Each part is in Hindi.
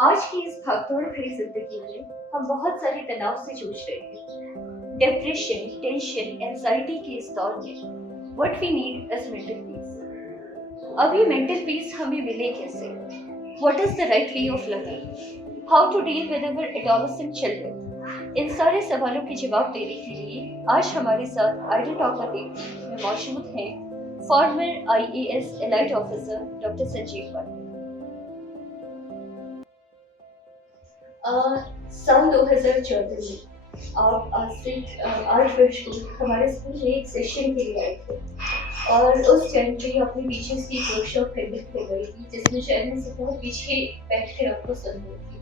आज की इस भागदौड़ भरी जिंदगी में हम बहुत सारे तनाव से जूझ रहे हैं। डिप्रेशन, टेंशन, एंजाइटी के इस दौर में what we need is mental peace. अभी मेंटल पीस हमें मिले कैसे? What is the right way of living? How to deal with our adolescent children? इन सारे सवालों के जवाब देने के लिए आज हमारे साथ आइडल टॉक में मौजूद हैं former IAS elite officer doctor Sanjeev Patil. साल 2014 में आप आज से 8 वर्ष पूर्व हमारे स्कूल में एक सेशन के लिए आए थे और उस टाइम पे अपने टीचर्स की वर्कशॉप कंडक्ट कर रही थी जिसमें शायद मैं से बहुत पीछे बैठ कर आपको सुन रही थी।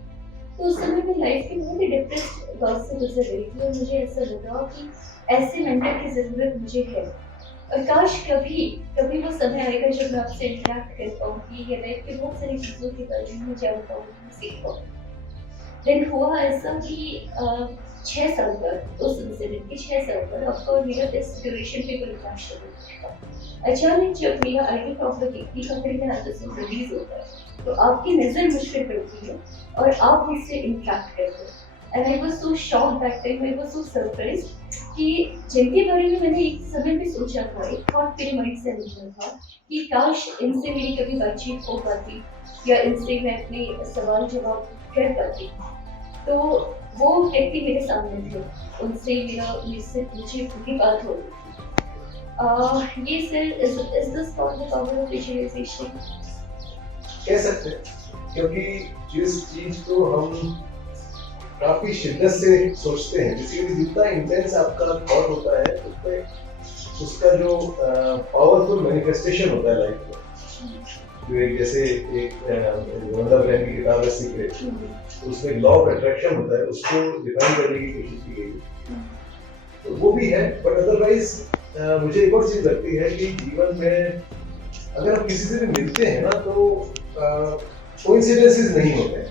तो उस समय मैं लाइफ के बहुत ही डिप्रेस्ड दौर से गुजर रही थी और मुझे ऐसा लगा कि ऐसे मेंटर की ज़रूरत मुझे है और काश कभी कभी वो समय आएगा जब मैं आपसे इंटरेक्ट कर पाऊँगी या लाइफ के बहुत सारी चीज़ों के बारे में जान पाऊँगी, सीख पाऊँगी। देन हुआ ऐसा कि 6 साल बाद उस इंसिडेंट के 6 साल बाद आपका मेरा टेस्ट ड्यूरेशन पे कोई क्लैश हो। अचानक जब मेरा आईडी प्रॉपर देखती का फिर मेरा एपिसोड रिलीज होता है तो आपकी नज़र मुझ पर पड़ती है और आप मुझसे इंटरेक्ट करते हो। And I was so shocked that time, I was so surprised कि जिनके बारे में मैंने एक समय पे सोचा था, एक थॉट मेरे माइंड से निकला था कि काश इनसे मेरी कभी बातचीत हो पाती या इनसे मैं अपने सवाल जवाब कर पाती। तो वो व्यक्ति मेरे सामने थे, उनसे मुझसे पूछी पूरी बात हो रही थी। ये sir is this called the power of visualisation कह सकते हैं, क्योंकि जिस चीज को हम काफी शिद्दत से सोचते हैं, बेसिकली जितना इंटेंस आपका थॉट होता है उसमें उसका जो पावरफुल मैनिफेस्टेशन होता है लाइफ में, जो एक जैसे एक योंडा ब्रैंड की किताब है सीक्रेट, उसमें लॉ ऑफ अट्रैक्शन होता है, उसको डिफाइन करने की कोशिश की गई। तो वो भी है, बट अदरवाइज मुझे एक और चीज लगती है कि जीवन में अगर आप किसी से भी मिलते हैं ना तो कोइंसिडेंसेस नहीं होते हैं।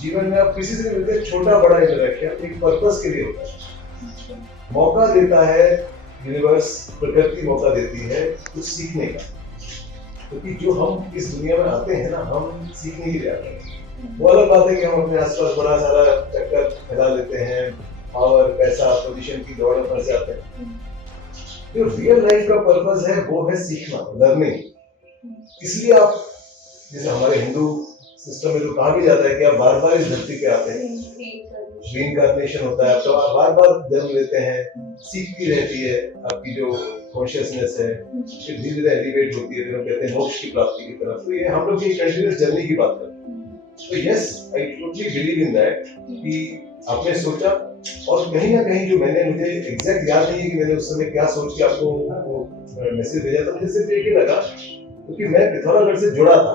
जीवन में आप किसी से भी मिलते हैं, छोटा बड़ा इंटरेक्शन एक पर्पस के लिए होता है। मौका देता है यूनिवर्स, प्रकृति मौका देती है कुछ सीखने का, क्योंकि जो हम इस दुनिया में आते हैं ना, हम सीखने ही आते हैं। वो अलग बात है कि हम अपने आसपास बड़ा सारा चक्कर फैला लेते हैं, पावर, पैसा, पोजीशन की दौड़ में फंस जाते हैं। जो रियल लाइफ का पर्पस है वो है सीखना, लर्निंग। इसलिए आप जैसे हमारे हिंदू सिस्टम में तो कहा भी जाता है कि आप बार बार इस धरती पे आते हैं, रीइंकार्नेशन होता है, तो आप बार बार जन्म लेते हैं, सीखती रहती है आपकी जो कॉन्शियसनेस है, फिर धीरे धीरे एलिवेट होती है, फिर हम कहते हैं मोक्ष की प्राप्ति की तरफ। तो ये हम लोग की कंटिन्यूअस जर्नी की बात करते हैं। तो yes, I totally believe in that कि आपने सोचा, और कहीं ना कहीं जो मुझे एग्जैक्ट याद नहीं है कि मैंने उस समय क्या सोच के आपको वो मैसेज भेजा था, मुझे सिर्फ एक ही लगा, क्योंकि मैं पिथौरागढ़ से जुड़ा था,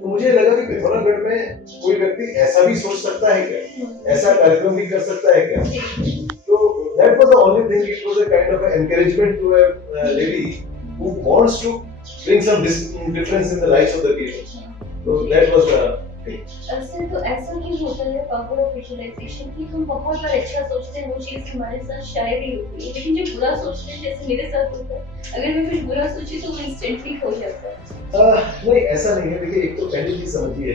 तो मुझे लगा कि पिथौरागढ़ में कोई व्यक्ति ऐसा भी सोच सकता है क्या, ऐसा कार्यक्रम भी कर सकता है क्या। तो that was the only thing. It was a kind of an encouragement to a lady who wants to bring some difference in the lives of the people. So that was the thing. अक्सर तो ऐसा क्यों होता है पावर ऑफ विजुअलाइजेशन की हम बहुत बार अच्छा सोचते हैं, वो चीज़ हमारे साथ शायद ही होती है, लेकिन जो बुरा सोचते हैं जैसे मेरे साथ होता है, अगर मैं कुछ बुरा सोची तो वो इंस्टेंटली हो जाता है। नहीं, ऐसा नहीं है। देखिए, एक तो पहली चीज समझिए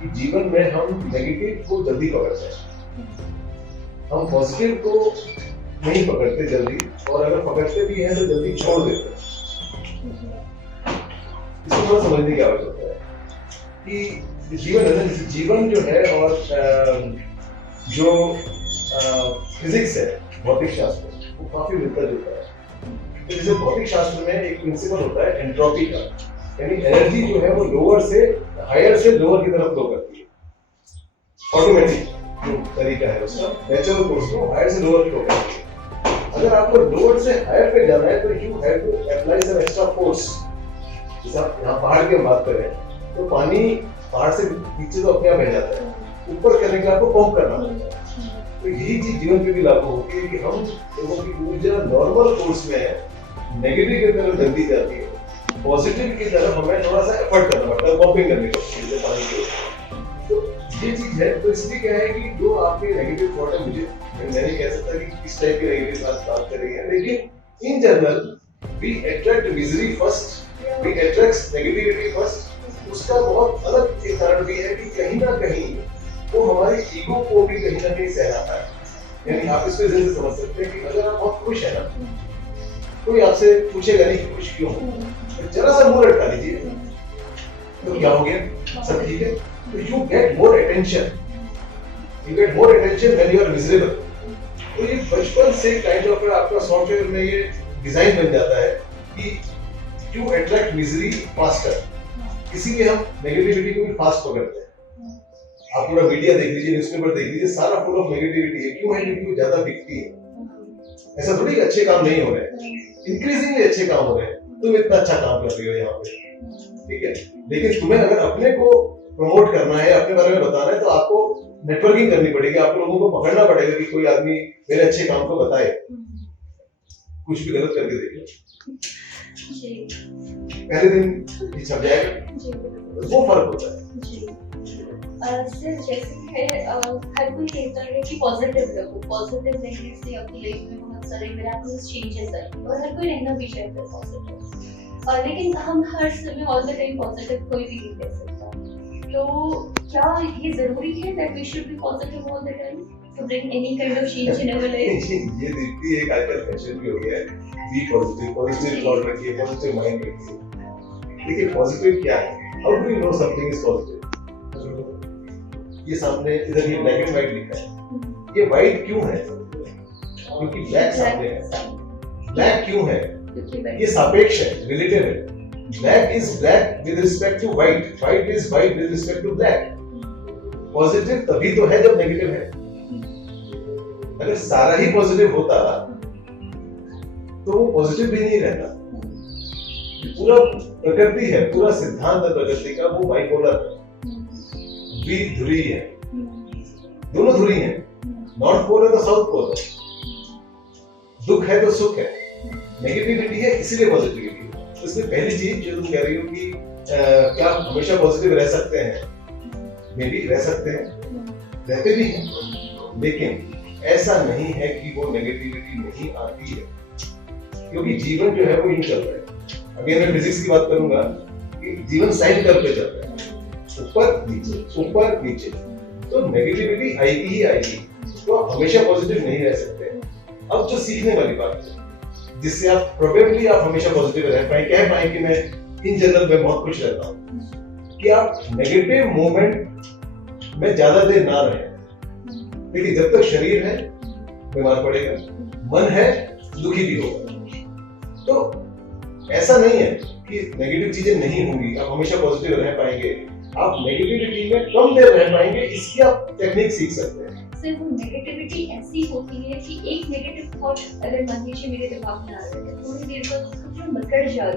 कि जीवन में हम नेगेटिव को जल्दी पकड़ते हैं, हम पॉजिटिव को नहीं पकड़ते जल्दी, और अगर पकड़ते भी हैं तो जल्दी छोड़ देते हैं। इसको थोड़ा समझने की आवश्यकता है कि जीवन जो है और जो फिजिक्स है, भौतिक शास्त्र, वो काफी मिलता जुलता है। तो जैसे भौतिक शास्त्र में एक प्रिंसिपल होता है एंट्रोपी का, यानी एनर्जी जो है वो लोअर से हायर से लोअर की तरफ फ्लो करती है। ऑटोमेटिक जो तरीका है उसका, नेचुरल फोर्स को हायर से लोअर फ्लो करती है। अगर आपको लोअर से हायर पे जाना है तो you have to apply some extra force. जैसे आप यहाँ पहाड़ की बात करें तो पानी पहाड़ से नीचे तो अपने आप बह जाता है, ऊपर करने के लिए आपको पंप करना पड़ता है। तो यही चीज जीवन पे भी लागू होती है कि हम लोगों की ऊर्जा नॉर्मल फोर्स में है, नेगेटिव की तरफ जल्दी जाती है, पॉजिटिव की तरफ हमें थोड़ा सा एफर्ट करना पड़ता है, पंपिंग करने के लिए पानी की। तो ये चीज है। तो इसलिए क्या है कि जो आपके नेगेटिव थॉट है, मैं नहीं कह सकता कि किस टाइप की नेगेटिव बात कर रही है, लेकिन in general we attract misery first, we attract negativity first, उसका बहुत अलग एक कारण भी है कि कहीं ना कहीं वो हमारे ईगो को भी कहीं ना कहीं सहलाता है। यानी आप इसको इसे समझ सकते हैं कि अगर आप बहुत खुश है ना, कोई आपसे पूछेगा नहीं कि खुश क्यों हो, तो जरा सा मुंह लटका लीजिए तो क्या हो गया, सब ठीक है। तो you get more attention, you get more attention when you are miserable. तो ये बचपन से काइंड ऑफ आपका सॉफ्टवेयर में ये डिजाइन बन जाता है कि टू अट्रैक्ट मिजरी फास्टर, इसीलिए हम नेगेटिविटी को भी फास्ट पकड़ते हैं। आप पूरा मीडिया देख लीजिए, न्यूज़पेपर देख लीजिए, सारा फुल ऑफ नेगेटिविटी है। क्यों है? क्योंकि वो ज्यादा बिकती है। ऐसा थोड़ी कि अच्छे काम नहीं हो रहे, इंक्रीजिंगली अच्छे काम हो रहे हैं। तुम इतना अच्छा काम कर रही हो यहाँ पे, ठीक है, लेकिन तुम्हें अगर अपने को प्रमोट करना है, अपने बारे में बताना है, तो आपको नेटवर्किंग करनी पड़ेगी, आपको लोगों को पकड़ना पड़ेगा कि कोई आदमी मेरे अच्छे काम को बताए। कुछ भी गलत करके देख लो, पहले दिन ये छप जाएगा, वो फर्क होता है। सर जैसे है हर कोई कहता है कि पॉजिटिव रहो, पॉजिटिव रहने से आपकी लाइफ में बहुत सारे मिराकल्स चेंजेस आएंगे और हर कोई रहना भी चाहता है पॉजिटिव, लेकिन हम हर समय ऑल द टाइम पॉजिटिव कोई भी नहीं कह सकता। तो क्या ये जरूरी है that we should be positive all the time to bring any kind of change in our life? ये देखती है एक आजकल फैशन भी हो गया है, बी पॉजिटिव, पॉजिटिव थॉट रखिए, पॉजिटिव माइंड रखिए। देखिए पॉजिटिव क्या है, how do you know something is positive? ये सामने इधर ये ब्लैक एंड व्हाइट लिखा है, ये व्हाइट क्यों है? क्योंकि ब्लैक सामने है। ब्लैक क्यों है? ये सापेक्ष है, रिलेटिव है। Black is black with respect to white, white is white with respect to black. Positive तभी तो है जब नेगेटिव है। अगर सारा ही पॉजिटिव होता तो वो पॉजिटिव भी नहीं रहता। पूरा प्रकृति है, पूरा सिद्धांत है प्रकृति का, वो बाइपोलर है, द्विध्रुवी है, दोनों ध्रुवी हैं। नॉर्थ पोल है तो साउथ पोल है, दुख है तो सुख है, नेगेटिविटी है इसीलिए पॉजिटिविटी है। तो इसमें पहली चीज जो तुम कह रही हो कि क्या हमेशा पॉजिटिव रह सकते हैं? मे बी रह सकते हैं, रहते भी हैं, लेकिन ऐसा नहीं है कि वो नेगेटिविटी नहीं आती है, क्योंकि जीवन जो है वो यूं चल रहा है। अभी मैं फिजिक्स की बात करूंगा कि जीवन साइन कर्व पे चल रहा है, ऊपर नीचे, तो नेगेटिविटी आएगी ही आएगी, तो आप हमेशा पॉजिटिव नहीं रह सकते। अब जो सीखने वाली बात है, जिससे आप प्रोबेबली आप हमेशा पॉजिटिव रह पाए, कह पाए कि मैं इन जनरल में बहुत खुश रहता हूँ, कि आप नेगेटिव मोमेंट में ज्यादा देर ना रहे। देखिए जब तक शरीर है बीमार पड़ेगा, मन है दुखी भी होगा। तो ऐसा नहीं है कि नेगेटिव चीजें नहीं होंगी, आप हमेशा पॉजिटिव रह पाएंगे, आप नेगेटिविटी में कम देर रह पाएंगे, इसकी आप टेक्निक सीख सकते हैं। सिर्फ नेगेटिविटी ऐसी होती है कि एक नेगेटिव थॉट अगर मान लीजिए मेरे दिमाग में आ रहा है, थोड़ी देर बाद उसको मकड़ जाए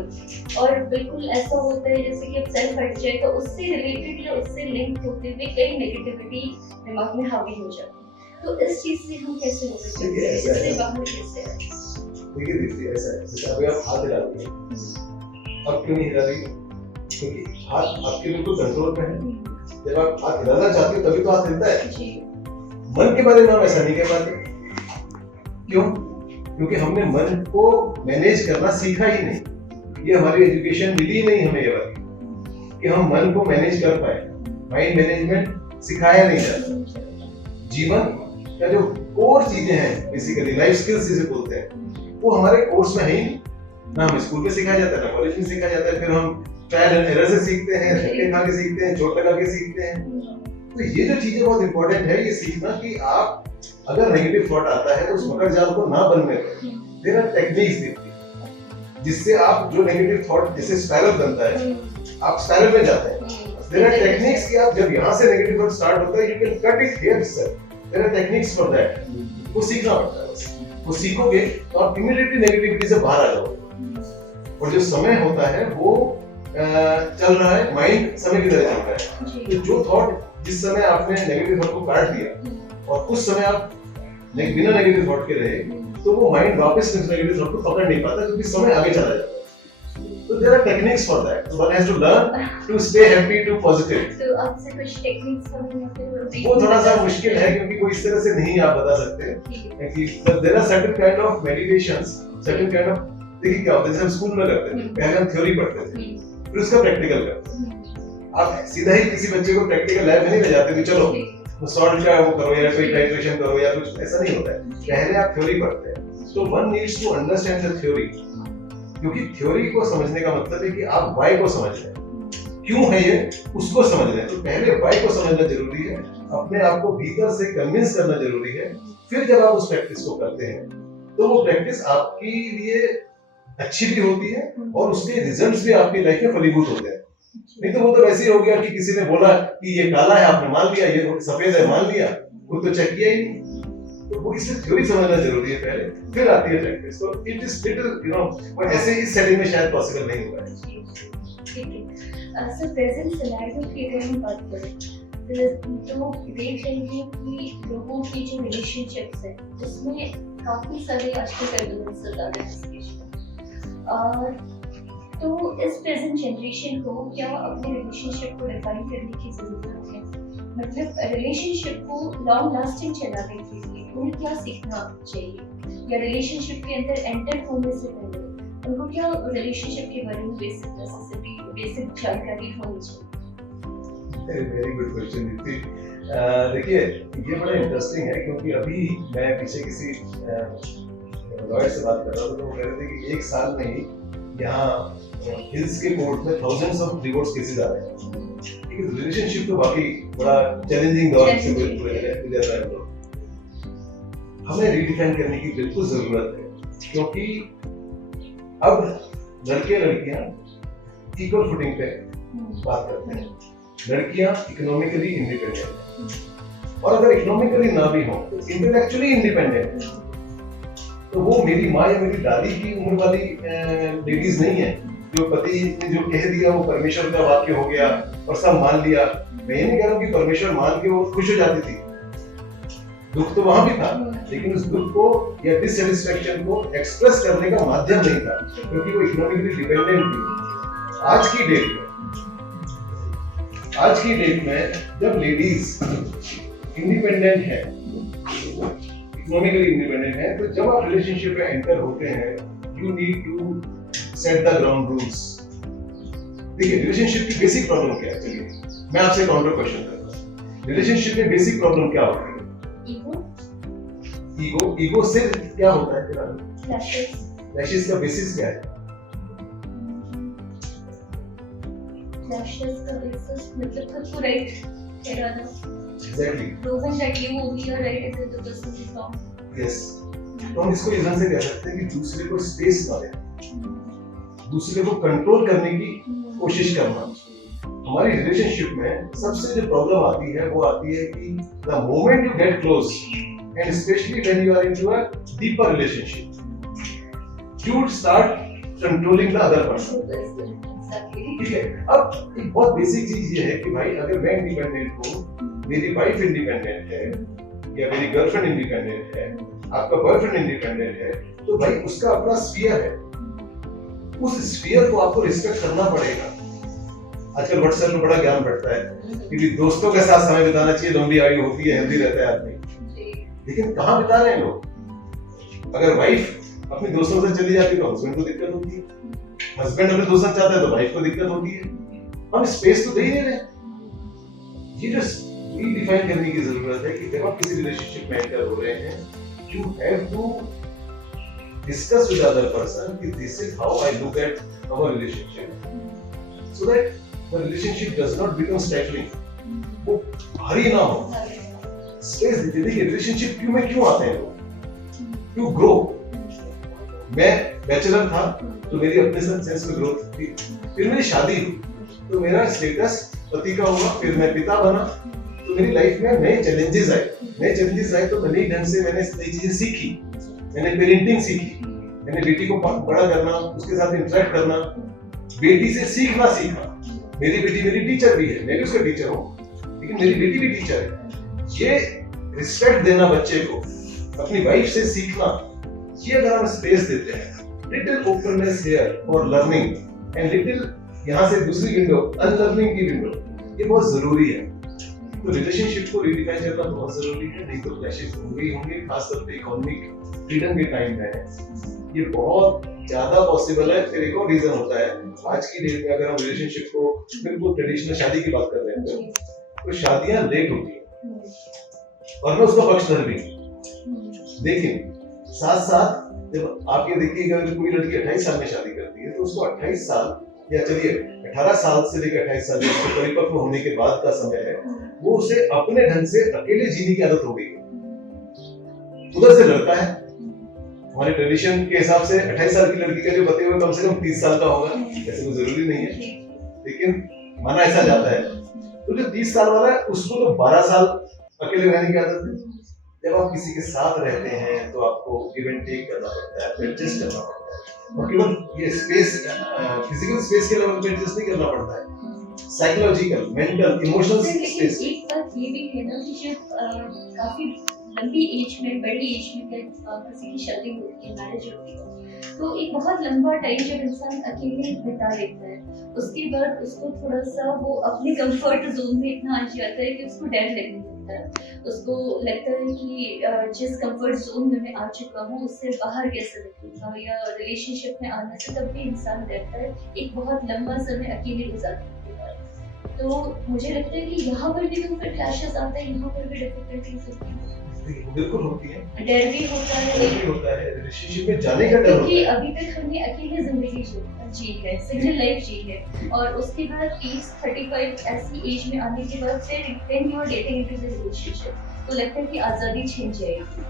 और बिल्कुल ऐसा होता है जैसे कि अब सेल फट जाए, तो उससे रिलेटेड या उससे लिंक होते हुए कई नेगेटिविटी दिमाग में हावी हो जाती है। तो इस चीज से हम कैसे हो सकते हैं, इससे बाहर कैसे आए? देखिए ऐसा है, जैसे अभी आप हाथ हिला रही हैं, अब क्यों नहीं हिला रही? क्योंकि हाथ आपके बिल्कुल कंट्रोल में है। जब आप हाथ हिलाना चाहते हो तभी तो हाथ हिलता है। मन के बारे में हम ऐसा नहीं कह पाते, क्यों? क्योंकि हमने मन को मैनेज करना सीखा ही नहीं, ये हमारी एजुकेशन मिली ही नहीं हमें ये वाली कि हम मन को मैनेज कर पाए। माइंड मैनेजमेंट सिखाया नहीं जाता। जीवन का जो कोर चीजें हैं, बेसिकली लाइफ स्किल्स जिसे बोलते हैं, वो हमारे कोर्स में है ही नहीं। ना हम स्कूल में सिखाया जाता है, ना कॉलेज में सिखाया जाता है। फिर हम ट्रायल एंड एरर से सीखते हैं, धक्के खा के सीखते हैं, चोट लगा के सीखते हैं। तो ये जो चीजें बहुत इंपॉर्टेंट है, ये सीखना कि आप अगर नेगेटिव थॉट आता है तो उस मकर जाल को ना बनने दें। देयर आर टेक्निक्स देती है जिससे आप जो नेगेटिव थॉट जैसे स्पाइरल बनता है, आप स्पाइरल में जाते हैं। देयर आर टेक्निक्स कि आप जब यहाँ से नेगेटिव थॉट स्टार्ट होता है, you can cut it here itself. There are techniques for that, वो सीखना पड़ता है। बस वो सीखोगे तो आप इमीडिएटली नेगेटिविटी से बाहर आ जाओगे। और जो समय होता है वो चल रहा है, माइंड समय की तरह चल रहा है। तो जो थॉट जिस समय आपने नेगेटिव थॉट को काट दिया और उस समय आप बिना नेगेटिव थॉट के रहे, तो वो माइंड वापस नेगेटिव थॉट को पकड़ नहीं पाता, क्योंकि समय आगे चला जाता है। तो there are techniques for that, so one has to learn to stay happy to positive। तो आपसे कुछ टेक्निक्स हमें वो थोड़ा सा मुश्किल है, क्योंकि वो इस तरह से नहीं आप बता सकते कि there are certain kind of meditations, certain kind of, देखिए क्या होता है, जैसे हम स्कूल में करते थे, पहले हम थ्योरी पढ़ते थे, फिर उसका प्रैक्टिकल करते थे। आप सीधा ही किसी बच्चे को प्रैक्टिकल लैब में नहीं ले जाते कि चलो सॉल्ट का वो करो या कोई टाइट्रेशन करो या कुछ, ऐसा नहीं होता है। पहले आप थ्योरी पढ़ते हैं, तो one needs to understand the theory, क्योंकि थ्योरी को समझने का मतलब है कि आप व्हाई को समझ रहे हैं, क्यों है ये उसको समझ रहे हैं। तो पहले व्हाई को समझना जरूरी है, अपने आप को भीतर से कन्विंस करना जरूरी है। फिर जब आप उस प्रैक्टिस को करते हैं तो वो प्रैक्टिस आपके लिए अच्छी भी होती है और उसके रिजल्ट्स भी आपकी लाइफ में फलीभूत होते हैं। नहीं तो वो तो वैसे ही हो गया कि किसी ने बोला कि ये काला है, आपने मान लिया, ये सफेद है मान लिया, खुद तो चेक किया ही नहीं। तो वो इसलिए थ्योरी समझना जरूरी है पहले, फिर आती है प्रैक्टिस। तो इट इज लिटिल पर ऐसे इस सेटिंग में शायद पॉसिबल नहीं होगा। ठीक है सर, प्रेजेंट सिनेरियो की अगर हम बात करें तो देख लेंगे कि लोगों की जो रिलेशनशिप्स है उसमें काफी सारे आजकल टर्बुलेंसेस आ रहे हैं इस में। तो इस प्रेजेंट जनरेशन को क्या अपने रिलेशनशिप को डिफाइन करने की जरूरत है? मतलब रिलेशनशिप को लॉन्ग लास्टिंग चलाने के लिए उन्हें क्या सीखना चाहिए, या रिलेशनशिप के अंदर एंटर होने से पहले उनको क्या रिलेशनशिप के बारे में बेसिक जानकारी होनी चाहिए? Very good question Deepti. देखिए ये बड़ा इंटरेस्टिंग है, क्योंकि अभी मैं पीछे किसी लॉयर से बात कर रहा था, तो वो कह रहे थे कि एक साल में ही यहाँ हिल्स के कोर्ट में थाउजेंड्स ऑफ डिवोर्स केसेस आ रहे हैं। रिलेशनशिप तो बाकी बड़ा चैलेंजिंग दौर से गुजर रहा है, तो हमें रीडिफाइन करने की बिल्कुल जरूरत है, क्योंकि अब लड़के लड़कियां इक्वल फुटिंग पे बात करते हैं। लड़कियां इकोनॉमिकली इंडिपेंडेंट हैं, और अगर इकोनॉमिकली ना भी हो तो इंटेलेक्चुअली इंडिपेंडेंट। तो वो मेरी माँ या मेरी दादी की उम्र वाली लेडीज नहीं है जो पति ने जो कह दिया वो परमेश्वर का वाक्य हो गया और सब मान लिया। मैं ये नहीं कह रहा हूँ कि परमेश्वर मान के वो खुश हो जाती थी, दुख तो वहां भी था, लेकिन उस दुख को या डिससैटिस्फैक्शन को एक्सप्रेस करने का माध्यम नहीं था, क्योंकि वो इकोनॉमिकली डिपेंडेंट थी। आज की डेट में जब लेडीज इंडिपेंडेंट है, इकोनॉमिकली इंडिपेंडेंट है, तो जब आप रिलेशनशिप में एंटर होते हैं, you need to set the ground rules. देखिए रिलेशनशिप की बेसिक प्रॉब्लम क्या है, चलिए मैं आपसे काउंटर क्वेश्चन करता हूँ। रिलेशनशिप में बेसिक प्रॉब्लम क्या होती है? ईगो से क्या होता है फिलहाल? क्लैशेस का बेसिस क्या है? क्लैशेस का बेसिस मतलब खुद को राइट ठहराना। Exactly, proving that you only are right and the person is wrong. Yes, तो हम इसको इधर से कह सकते हैं कि दूसरे को स्पेस ना देना, दूसरे को कंट्रोल करने की कोशिश करना। हमारी रिलेशनशिप में सबसे जो प्रॉब्लम आती है वो आती है कि the moment you get close and specially when you are into a deeper relationship, you start controlling the other person. ठीक है, अब एक बहुत बेसिक चीज ये है कि भाई अगर मैं इंडिपेंडेंट हूँ, मेरी वाइफ इंडिपेंडेंट है या मेरी गर्लफ्रेंड इंडिपेंडेंट है, आपका बॉयफ्रेंड इंडिपेंडेंट है, तो भाई उसका अपना स्फीयर है, उस स्फीयर को आपको रिस्पेक्ट करना पड़ेगा। आजकल व्हाट्सएप में बड़ा ज्ञान बढ़ता है कि दोस्तों के साथ समय बिताना चाहिए, लंबी आयु होती है, हेल्दी रहता है आदमी। लेकिन कहाँ बिता रहे हैं लोग? अगर वाइफ अपने दोस्तों से चली जाती है तो हस्बैंड को दिक्कत होती है, हस्बैंड अपने दोस्तों से चाहता है तो वाइफ को दिक्कत होती है। हम स्पेस तो दे ही नहीं रहे। ये जो रीडिफाइन करने की जरूरत है कि जब आप किसी रिलेशनशिप में एंटर हो रहे हैं, you have to discuss with the other person कि this is how I look at our relationship, so that the relationship does not become stifling, वो भारी ना हो, स्पेस दीजिए। देखिए रिलेशनशिप में क्यों आते हैं लोग? To grow. मैं बैचलर था तो मेरी अपने सेंस में ग्रोथ थी, फिर मेरी शादी हुई तो मेरा स्टेटस पति का हुआ, फिर मैं पिता बना, तो मेरी लाइफ में नए चैलेंजेस आए तो नई ढंग से मैंने नई चीजें सीखी। मैंने पेरेंटिंग सीखी, मैंने बेटी को बड़ा करना, उसके साथ इंटरेक्ट करना, बेटी से सीखना सीखा। मेरी बेटी मेरी टीचर भी है, मैं भी उसका टीचर हूँ, लेकिन मेरी बेटी भी टीचर है। ये रिस्पेक्ट देना बच्चे को, अपनी वाइफ से सीखना, ये अगर हम स्पेस देते हैं, little openness here for learning and little यहाँ से दूसरी विंडो अनलर्निंग की विंडो, ये बहुत जरूरी है। तो रिलेशनशिप को रिडिफाइन करना बहुत जरूरी है, नहीं तो क्लैशेस होंगे ही होंगे, खासतौर पे इकोनॉमिक फ्रीडम के टाइम में ये बहुत ज्यादा पॉसिबल है। फिर एक और रीजन होता है, आज की डेट में अगर हम रिलेशनशिप को बिल्कुल ट्रेडिशनल शादी की बात कर रहे हैं तो शादियां लेट होती है और मैं उसका पक्षधर भी हूं। लेकिन साथ साथ जब आप ये देखिएगा अगर कोई लड़की 28 साल में शादी करती है तो उसको 28 साल या चलिए 18 साल से लेकर 28 साल जिसको परिपक्व होने के बाद का समय है, वो उसे अपने ढंग से अकेले जीने की आदत हो गई है। उधर से लड़का है, हमारे ट्रेडिशन के हिसाब से 28 साल की लड़की का जो पति होगा कम से कम 30 साल का होगा, ऐसे कोई जरूरी नहीं है, लेकिन माना ऐसा जाता है। तो जो 30 साल वाला है उसको तो 12 साल अकेले रहने की आदत है। जब आप किसी के साथ रहते हैं तो आपको गिव एंड टेक करना पड़ता है, एडजस्ट करना पड़ता है, और केवल ये स्पेस फिजिकल स्पेस के लेवल पे एडजस्ट नहीं करना पड़ता है, साइकोलॉजिकल, मेंटल, इमोशनल स्पेस। एक बात ये भी है ना कि जब काफी लंबी एज में, बड़ी एज में किसी की शादी होती है, मैरिज होती है, तो एक बहुत लंबा टाइम जब इंसान अकेले बिता लेता है, उसके बाद उसको थोड़ा सा वो अपने कंफर्ट जोन में इतना आ जाता है कि उसको डर लगने लगता है। उसको लगता है कि जिस कंफर्ट जोन में मैं आ चुका हूँ उससे बाहर कैसे निकलूंगा, या रिलेशनशिप में आने से तब भी इंसान डरता है एक बहुत लंबा समय अकेले गुजारने के बाद। तो मुझे लगता है कि यहाँ पर भी तो फिर क्लैशेस आते हैं, यहाँ पर भी डिफिकल्टीज होती हैं, बिल्कुल होती है, डर भी होता है, रिलेशनशिप में जाने का डर होता है, क्योंकि अभी तक हमने अकेले जिंदगी जी है, सिंगल लाइफ जी है, और उसके बाद 30-35 ऐसी एज में आने के बाद फिर when you are getting into the relationship तो लगता है कि आजादी छिन जाएगी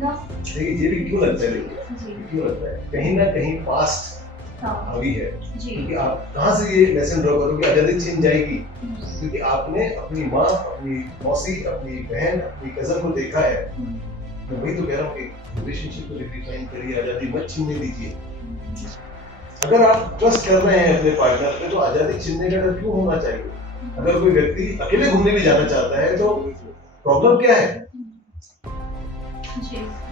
ना। देखिए ये भी क्यों लगता है, देखिए क्यों लगता है, कहीं ना कहीं पास्ट हावी है, क्योंकि आप कहाँ से ये लेसन ड्रॉ करोगे आजादी छिन जाएगी, क्योंकि आपने अपनी माँ, अपनी मौसी, अपनी बहन, अपनी कजन को देखा है। मैं वही तो कह रहा हूँ कि रिलेशनशिप को रिडिफाइन करिए, आजादी मत छीनने दीजिए। अगर आप ट्रस्ट कर रहे हैं अपने पार्टनर पे तो आजादी छीनने का डर क्यों होना चाहिए। अगर कोई व्यक्ति अकेले घूमने भी जाना चाहता है तो प्रॉब्लम क्या है,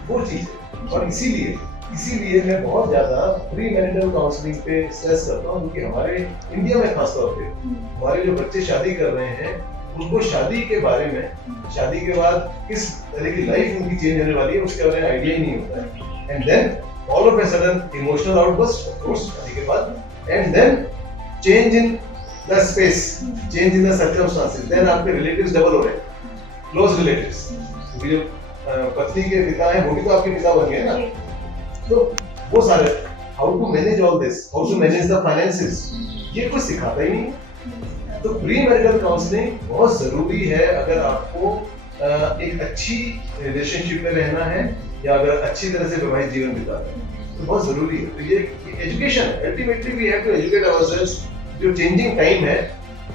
वो चीज है। और इसीलिए मैं बहुत ज्यादा प्री मैरिटल काउंसलिंग पे स्ट्रेस करता हूँ, क्योंकि हमारे इंडिया में खासतौर पे हमारे जो बच्चे शादी कर रहे हैं उनको शादी के बारे में, शादी के बाद किस तरह की लाइफ उनकी चेंज होने वाली है उसके बारे में आइडिया ही नहीं होता है। And then all of a sudden emotional outburst of course शादी के बाद, and then change in the space, change in the circumstances, then आपके रिलेटिव्स डबल हो रहे हैं, क्लोज रिलेटिव्स। जो पत्नी के पिता हैं वो भी तो आपके पिता बन गए ना, तो वो सारे how to manage all this, how to manage the finances, ये कुछ सिखाता ही नहीं। तो प्री मैरिटल काउंसलिंग बहुत जरूरी है अगर आपको एक अच्छी रिलेशनशिप में रहना है या अगर अच्छी तरह से वैवाहिक जीवन बिताना है, तो बहुत जरूरी है। तो ये एजुकेशन है, ultimately we have to educate ourselves. जो चेंजिंग टाइम है,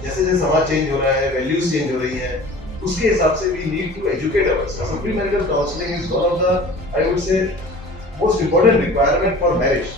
जैसे जैसे समाज चेंज हो रहा है, वैल्यूज चेंज हो रही हैं, उसके हिसाब से we need to educate ourselves. So premarital counselling is one of the, I would say, most important requirement for marriage.